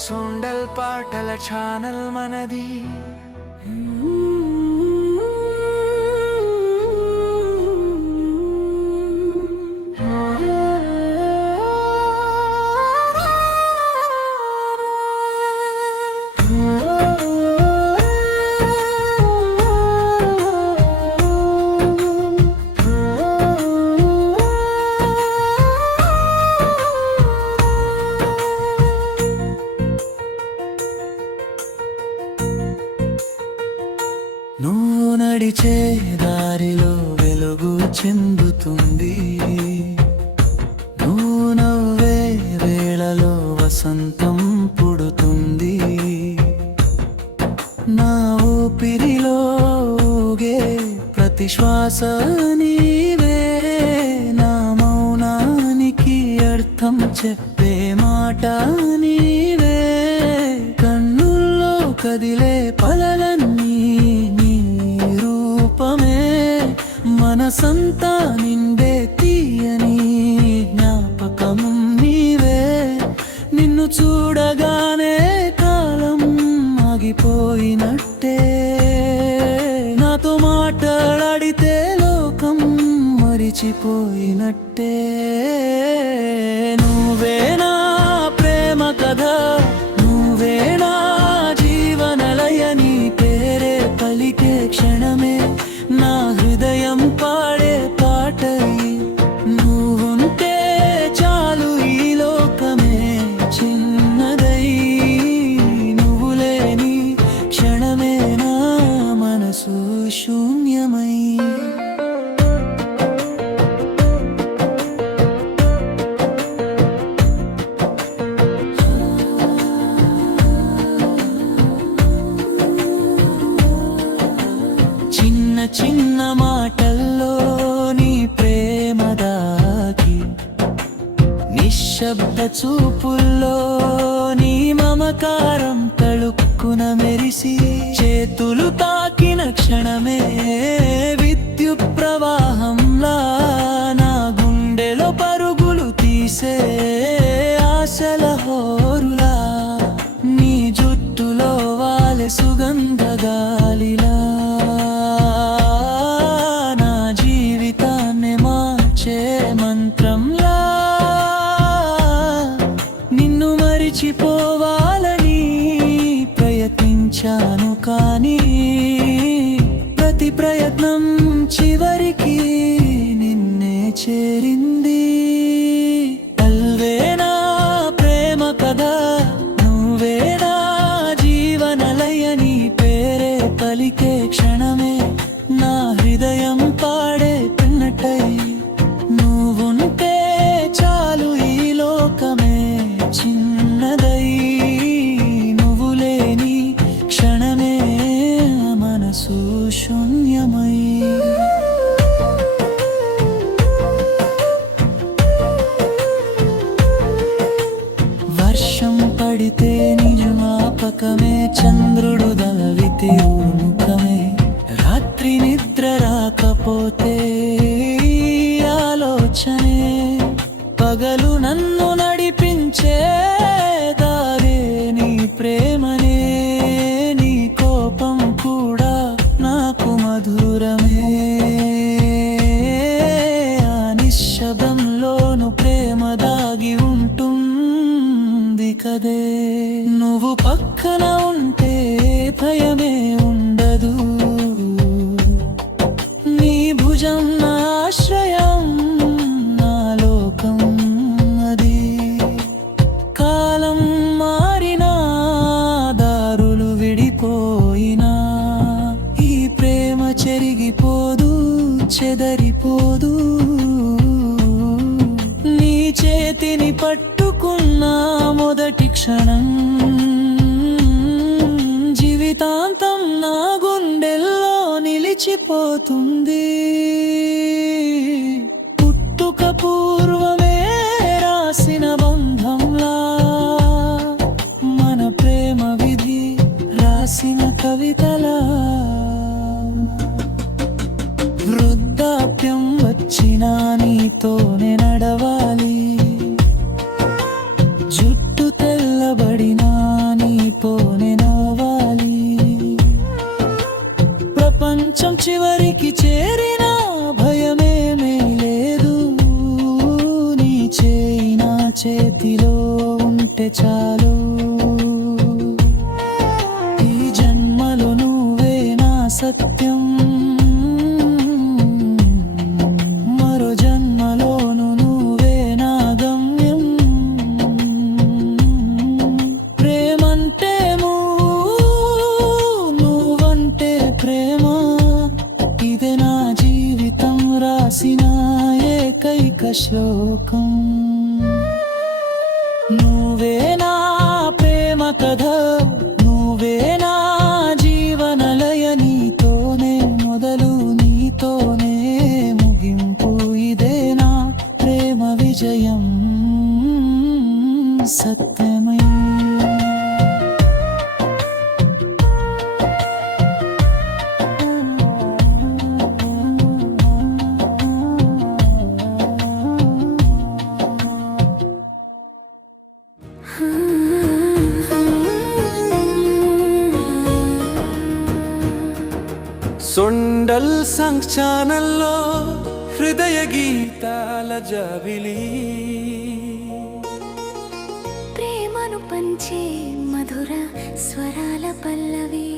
సొండల్ పాటల ఛానల్ మనది. నువ్వు నడిచే దారిలో వెలుగు చెందుతుంది, నువ్వు నవ్వే వేళలో వసంతం పుడుతుంది. నా ఊపిరిలో ఊగే ప్రతి శ్వాస నీవే, నా మౌనానికి అర్థం చెప్పే మాట నీవే. కన్నుల్లో కదిలే పలలన్నీ మనసంతా నిండే తీయని జ్ఞాపకం నీవే. నిన్ను చూడగానే కాలం ఆగిపోయినట్టే, నాతో మాట్లాడితే లోకం మరిచిపోయినట్టే. నువ్వే నా ప్రేమ కథ, నువ్వే నా జీవనలయ, నీ పేరే పలికే క్షణమే నా హృదయం పాడే పాటై. నువ్వుంటే చాలు ఈ లోకమే చిన్నదై, నువ్వు లేని క్షణమే నా మనసు శూన్యమై. చిన్న చిన్న మాటల్లో నీ ప్రేమ దాగి, నిశ్శబ్ద చూపుల్లో నీ మమకారం తళుక్కున మెరిసి, చేతులు తాకిన క్షణమే విద్యుత్ ప్రవాహంలా నా గుండెలో పరుగులు తీసే ఆశల హోరులా. నీ జుట్టులో వాలె సుగంధ గాలిలా మంత్రంలా. నిన్ను మరిచిపోవాలని ప్రయత్నించాను, కానీ ప్రతి ప్రయత్నం చివరికి నిన్నే చేరింది. అల్వే నా ప్రేమ కథ, నువ్వే నా జీవనలయ, నీ పేరే పలికే క్షణమే నా హృదయం పాడే పిన్నటై. నువ్వుంటే చాలు ఈ లోకమే చిన్నదై, నువ్వు లేని క్షణమే మనసు శూన్యమై. వర్షం పడితే నిజమాపకమే, చంద్రుడు దళవితే ఊముఖమే. రాత్రి నిద్ర రాకపోతే ఆలోచనే, పగలు నన్ను నడిపించే దారే నీ ప్రేమనే. నీ కోపం కూడా నాకు మధురమే, ఆ నిశ్శబ్దంలోను ప్రేమ దాగి ఉంటుంది కదే. నువ్వు పక్కన ఉంటే భయమే ఉండదు, నీ భుజం నా ఆశ్రయం, నా లోకం అది. కాలం మారినా, దారులు విడిపోయినా, ఈ ప్రేమ చెరిగిపోదు, చెదరిపోదు. నీ చేతిని పట్టుకున్న మొదటి క్షణం జీవితాంతం నా గుండెల్లో నిలిచిపోతుంది. పుట్టుక పూర్వమే రాసిన బంధంలా, మన ప్రేమ విధి రాసిన కవితలా. వృద్ధాప్యం వచ్చినా నీతోనే నడవాలి, జుట్టు తెల్లబడినా ఉంటే చాలు ఈ జన్మలో నువ్వే నా సత్యం మరో జన్మలోను నువ్వే నా గమ్యం ప్రేమంటే నువ్వంటే ప్రేమ ఇదే నా జీవితం రాసిన ఏకైక శ్లోకం నువ్వే నా ప్రేమ కథ నువ్వే నా జీవనలయ నీతోనే మొదలు నీతోనే ముగింపు ఇదే నా ప్రేమ విజయం సత్యమై సొండల్ సంగ్ ఛానల్లో హృదయ గీతాల జాబిలి ప్రేమను పంచే మధుర స్వరాల పల్లవి